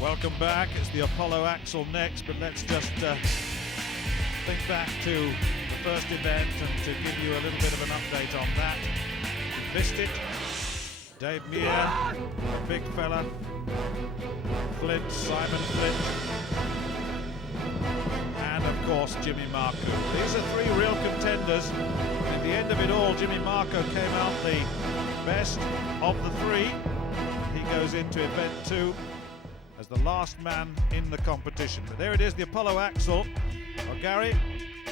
Welcome back. It's the Apollo Axel next, but let's just think back to the first event and to give you a little bit of an update on that. You missed it. Dave Meir, a big fella. Flint, Simon Flint. And of course, Jimmy Marco. These are three real contenders. At the end of it all, Jimmy Marco came out the best of the three. He goes into event 2 as the last man in the competition. But there it is, the Apollo Axel. Well, Gary,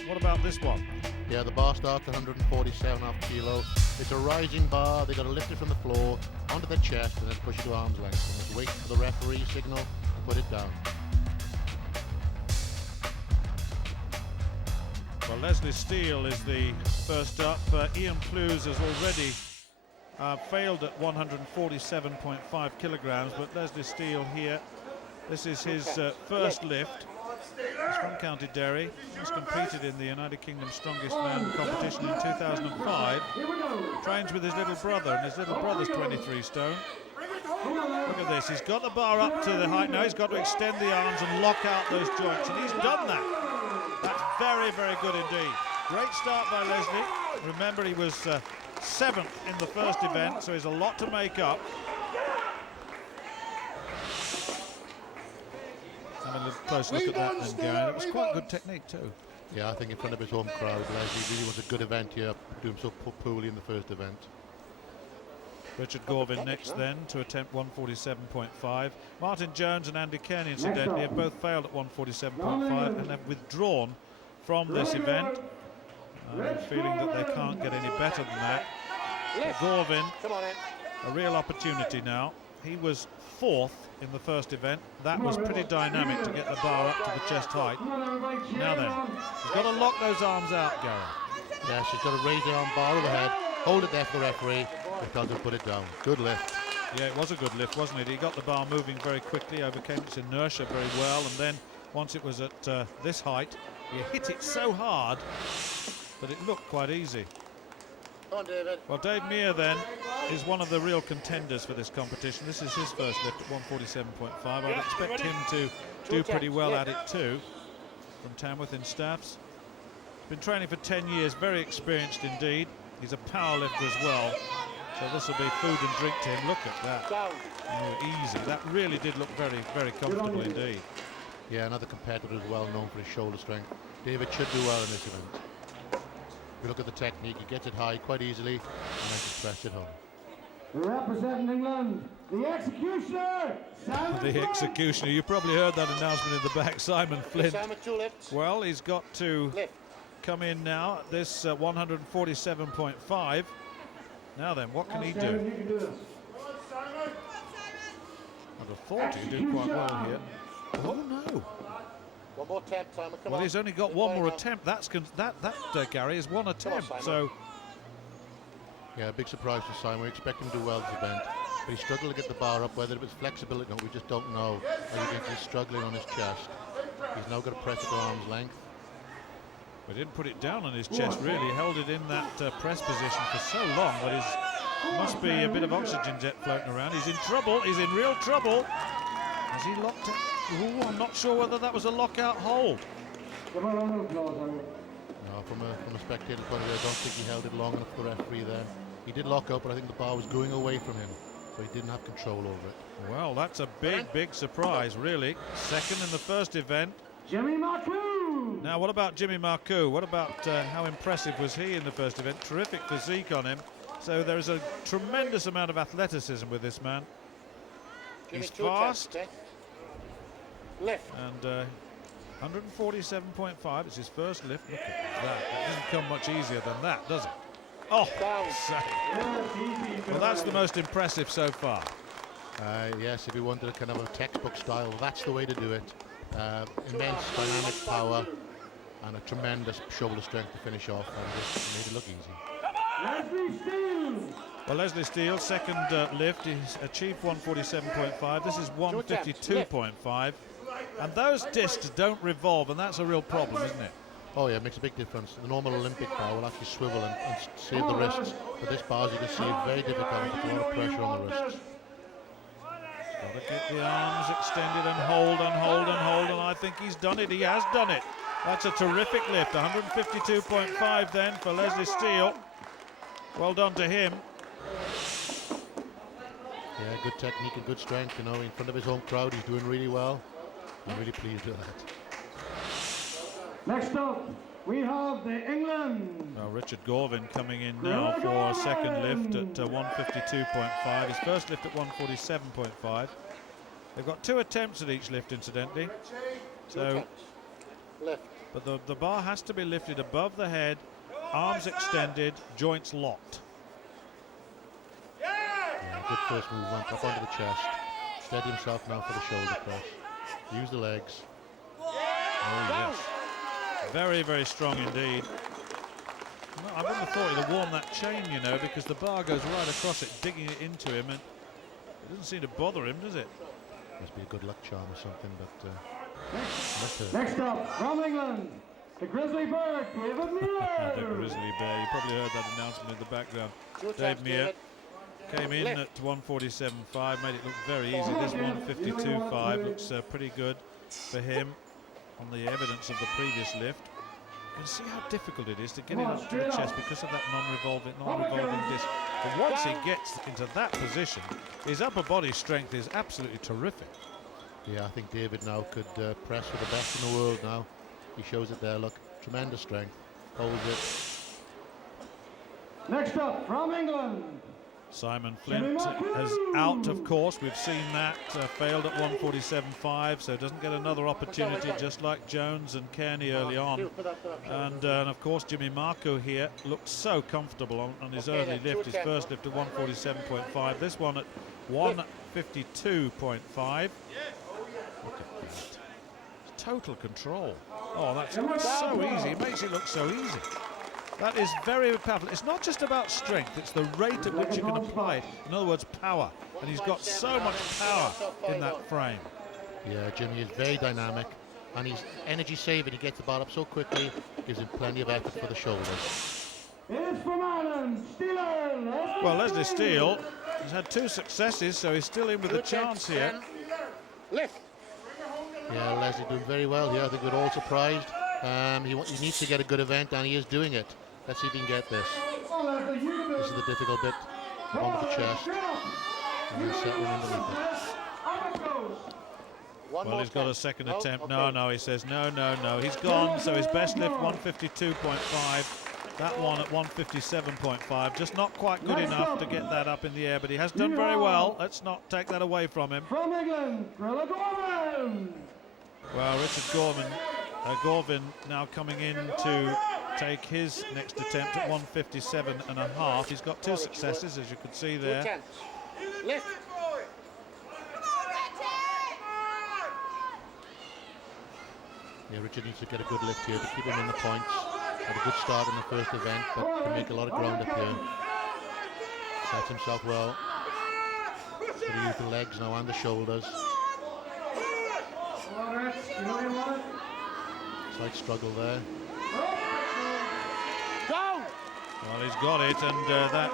what about this one? Yeah, the bar starts at 147.5 kilo. It's a rising bar. They've got to lift it from the floor onto their chest and then push it to arm's length. And just wait for the referee signal to put it down. Well, Leslie Steele is the first up. Ian Plews has already failed at 147.5 kilograms, but Leslie Steele here, this is his first lift. He's from County Derry. He's competed in the United Kingdom Strongest Man competition in 2005. Trains with his little brother, and his little brother's 23 stone. Look at this, he's got the bar up to the height now. He's got to extend the arms and lock out those joints, and he's done that. That's very, very good indeed. Great start by Leslie. Remember, he was 7th in the first event, so he's a lot to make up. Have a little close look at that then, Gary. That was quite good technique too. Yeah, I think in front of his home crowd, Leslie really was a good event here, doing so poorly in the first event. Richard Gorvin next then to attempt 147.5. Martin Jones and Andy Kearney, incidentally, have both failed at 147.5 and have withdrawn from this event. Feeling that they can't get any better than that. Gorvin, a real opportunity now. He was 4th in the first event. That was pretty dynamic to get the bar up to the chest height. Now then, he's got to lock those arms out, Gary. Yes, he's got to raise the arm bar overhead, hold it there for the referee, because he'll put it down. Good lift. Yeah, it was a good lift, wasn't it? He got the bar moving very quickly, overcame its inertia very well, and then once it was at this height, he hit it so hard that it looked quite easy. Come on, David. Well, Dave Meir then is one of the real contenders for this competition. This is his first lift at 147.5. I'd expect him to do pretty well at it too. From Tamworth in Staffs. Been training for 10 years, very experienced indeed. He's a power lifter as well. So this will be food and drink to him. Look at that. Oh, easy. That really did look very, very comfortable indeed. Yeah, another competitor is well known for his shoulder strength. David should do well in this event. If you look at the technique, he gets it high quite easily and then just press it home. Representing England, the Executioner, Simon The Executioner. You probably heard that announcement in the back, Simon Flint. Well, he's got to come in now at this 147.5. Now then, what can he do? I'd have thought he'd do quite well here. Oh no! One more attempt, Simon. Come Well, on. he's only got one more attempt. Gary, is one attempt. So yeah, big surprise for Simon. We expect him to do well this event, but he struggled to get the bar up. Whether it was flexibility or not, we just don't know. As you can see, he's struggling on his chest. He's now got to press it to arm's length. But he didn't put it down on his chest, really. He held it in that press position for so long that there must be a bit of oxygen jet floating around. He's in trouble. He's in real trouble. Has he locked it? Ooh, I'm not sure whether that was a lockout hold. No, from a spectator point of view, I don't think he held it long enough for the referee there. He did lock up, but I think the bar was going away from him, so he didn't have control over it. Well, that's a big, big surprise, really. Second in the first event. Jimmy Marco. Now, what about Jimmy Marco? What about how impressive was he in the first event? Terrific physique on him. So there is a tremendous amount of athleticism with this man. He's fast. Lift. And 147.5, it's his first lift. Look at that. It doesn't come much easier than that, does it? Oh, well, that's the most impressive so far. Yes, if you wanted a kind of a textbook style, that's the way to do it. Immense dynamic power and a tremendous shoulder strength to finish off, and just made it look easy. Leslie Steele. Well, Leslie Steele, second lift, he's achieved 147.5. This is 152.5. And those discs don't revolve, and that's a real problem, isn't it? Oh yeah, it makes a big difference. The normal Olympic bar will actually swivel and save the wrists, but this bar, as you can see, is very difficult and puts a lot of pressure on the wrists. Got to get the arms extended and hold and hold and hold, and I think he's done it. He has done it. That's a terrific lift. 152.5 then for Leslie Steele. Well done to him. Yeah, good technique and good strength, you know, in front of his home crowd. He's doing really well. I'm really pleased with that. Next up, we have the England. Well, Richard Gorvin coming in now for a second lift at 152.5. His first lift at 147.5. They've got 2 attempts at each lift, incidentally. So, but the bar has to be lifted above the head, arms extended, joints locked. Yeah, good first movement, up onto the chest. Steady himself now for the shoulder press. Use the legs. Oh, yes. Very, very strong indeed. Well, I wouldn't have thought he'd have worn that chain, you know, because the bar goes right across it, digging it into him, and it doesn't seem to bother him, does it? Must be a good luck charm or something, but Next up, from England, the Grizzly Bird, David Muir. The Grizzly Bear. You probably heard that announcement in the background. Dave Muir came in at 147.5, made it look very easy. This 152.5 looks pretty good for him on the evidence of the previous lift. You can see how difficult it is to get it up to the chest because of that non-revolving disc. But once he gets into that position, his upper body strength is absolutely terrific. yeah, I think David now could press for the best in the world now. He shows it there, look, tremendous strength, holds it. Next up, from England, Simon Flint has out, of course. We've seen that, failed at 147.5, so doesn't get another opportunity, just like Jones and Kearney early on. And of course, Jimmy Marco here looked so comfortable on his early lift, his first lift at 147.5, this one at 152.5. Look at that. Total control. Oh, that's so easy. It makes it look so easy. That is very powerful. It's not just about strength, it's the rate at which you can apply it. In other words, power. And he's got so much power in that frame. Yeah, Jimmy is very dynamic, and he's energy saving. He gets the bar up so quickly, gives him plenty of effort for the shoulders. it's from Ireland, Steeler. Well, Leslie Steele has had 2 successes, so he's still in with a chance here. Yeah, Leslie doing very well here. I think we're all surprised. He needs to get a good event, and he is doing it. Let's see if he can get this. This is the difficult bit. Onto the chest. And then settling underneath it. Well, he's got a second attempt. No, he says no. He's gone, so his best lift 152.5. That one at 157.5. Just not quite good enough to get that up in the air, but he has done very well. Let's not take that away from him. From England, Gorvin. Well, Richard Gorvin now coming in to take his next attempt at 157.5. He's got 2 successes, as you can see there. Lift. Yeah, Richard needs to get a good lift here to keep him in the points. Had a good start in the first event, but can make a lot of ground up here. Sets himself well. Gonna use the legs now and the shoulders. Slight struggle there. Go! Well, he's got it, and that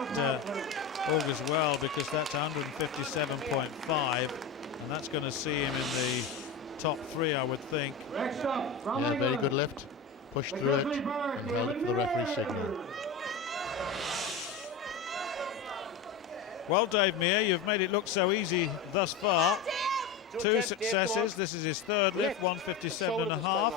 augurs well, because that's 157.5, and that's going to see him in the top 3, I would think. Next up, from Yeah, very England, good lift. Pushed through it and held it for the referee's signal. Well, Dave Muir, you've made it look so easy thus far. 2 successes. This is his 3rd lift, 157.5.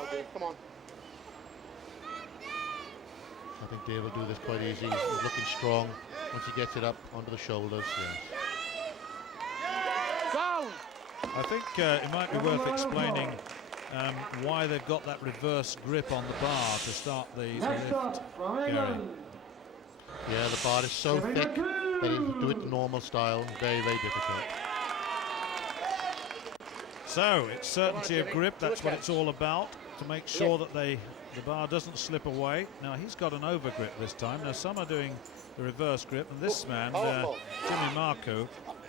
I think Dave will do this quite easy. He's looking strong once he gets it up onto the shoulders. Yes. I think it might be worth explaining why they've got that reverse grip on the bar to start the Next lift. up, from England, Yeah, the bar is so thick that he'll do it the normal style. Very, very difficult. So it's certainty of grip, that's what it's all about, to make sure that the bar doesn't slip away. Now he's got an over grip this time. Now some are doing the reverse grip, and this man, Jimmy Marco,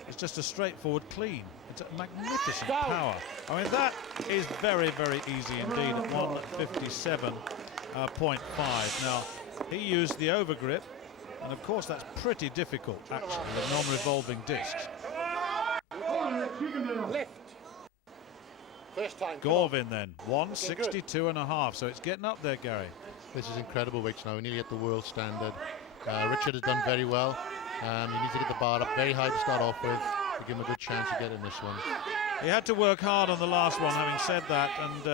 is just a straightforward clean. It's a magnificent power. I mean, that is very, very easy indeed at 157.5. Now he used the over grip, and of course that's pretty difficult actually with non-revolving discs. you can do it. Lift. First time. Gorvin then, 162.5, so it's getting up there, Gary. This is incredible weights now. We nearly at the world standard. Richard has done very well. He needs to get the bar up very high to start off with to give him a good chance of getting this one. He had to work hard on the last one, having said that, and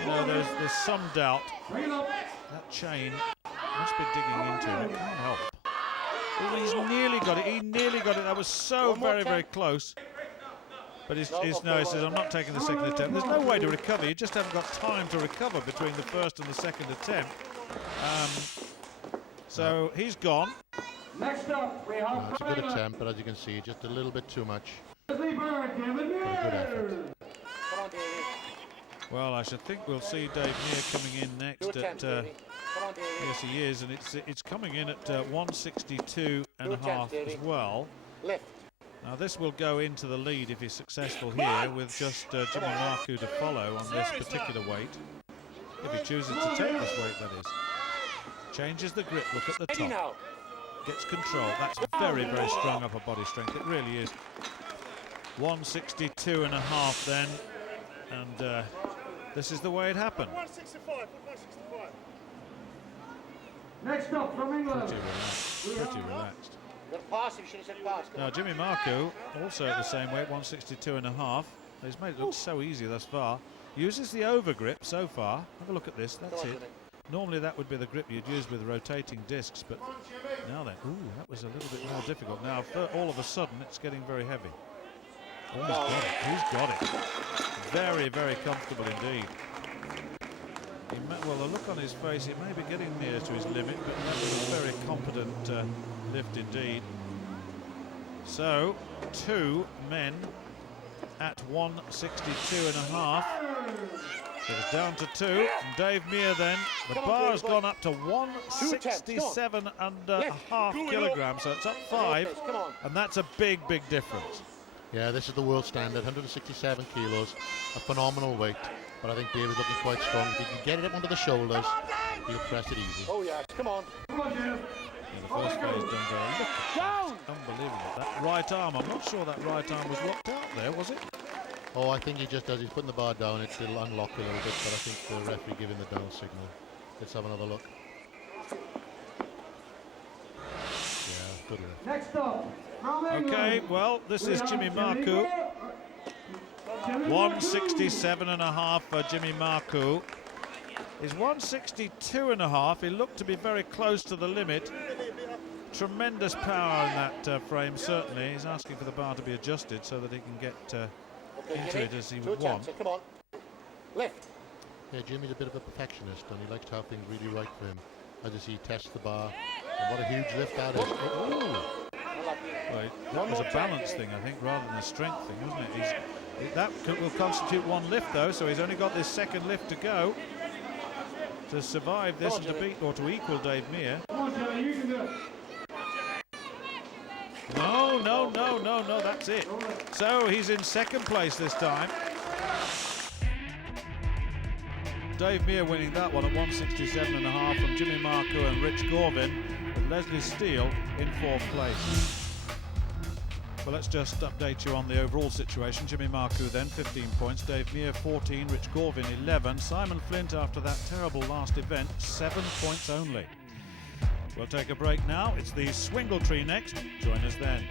you know, there's some doubt. That chain must be digging into it. It can't help. Oh, he's nearly got it. He nearly got it. That was so very, very close. But he says, I'm not taking the second attempt. There's no way to recover. You just haven't got time to recover between the first and the second attempt. So he's gone. Next up, we have It's a good attempt, but as you can see, just a little bit too much. Grizzly Bird, David But a good effort. Well, I should think we'll see Dave Meir coming in next at... yes, he is, and it's coming in at 162.5 as well. Now this will go into the lead if he's successful here, with just Jimmy Marku to follow on this particular weight. If he chooses to take this weight, that is. Changes the grip, look at the top. Gets control. That's very, very strong upper body strength. It really is. 162.5 then, and this is the way it happened. 165. Next up from England. Pretty relaxed. Now Jimmy Marku, also at the same weight, 162.5. He's made it look so easy thus far. Uses the over grip so far. Have a look at this, that's it. Normally that would be the grip you'd use with rotating discs, but now then, ooh, that was a little bit more difficult. Now, all of a sudden, it's getting very heavy. Oh, he's got it. Very, very comfortable indeed. Well, the look on his face, he may be getting near to his limit, but that was a very competent lift indeed. So, two men at 162.5. So it's down to two, and Dave Meir then, the bar has gone up to 167.5 kilograms, so it's up 5, and that's a big, big difference. Yeah, this is the world standard, 167 kilos, a phenomenal weight, but I think Dave is looking quite strong. If he can get it up under the shoulders, he'll press it easy. Oh yes, come on. And the first phase done very look. Unbelievable. That right arm, I'm not sure that right arm was locked out there, was it? Oh, I think he just does. He's putting the bar down. It'll unlock a little bit, but I think the referee giving the down signal. Let's have another look. Yeah, good lift. Next up from England. Okay, well, this is Jimmy Marku. 167.5 for Jimmy Marku. He's 162.5. He looked to be very close to the limit. Tremendous power in that frame, certainly. He's asking for the bar to be adjusted so that he can get into it as he would want. Come on. Lift. Yeah, Jimmy's a bit of a perfectionist, and he likes to have things really right for him. As you see, he tests the bar. And what a huge lift that is. Oh, Well, that was a balance thing, I think, rather than a strength thing, wasn't it? That will constitute one lift, though, so he's only got this second lift to go to survive this and to beat or to equal Dave Meir. Come on, Jimmy, you can do it. No, that's it. So he's in second place this time. Dave Meir winning that one at 167.5 from Jimmy Marku and Rich Gorvin, with Leslie Steele in fourth place. Well, let's just update you on the overall situation. Jimmy Marku then 15 points, Dave Meir 14, Rich Gorvin 11, Simon Flint after that terrible last event 7 points only. We'll take a break now. It's the Swingletree next. Join us then.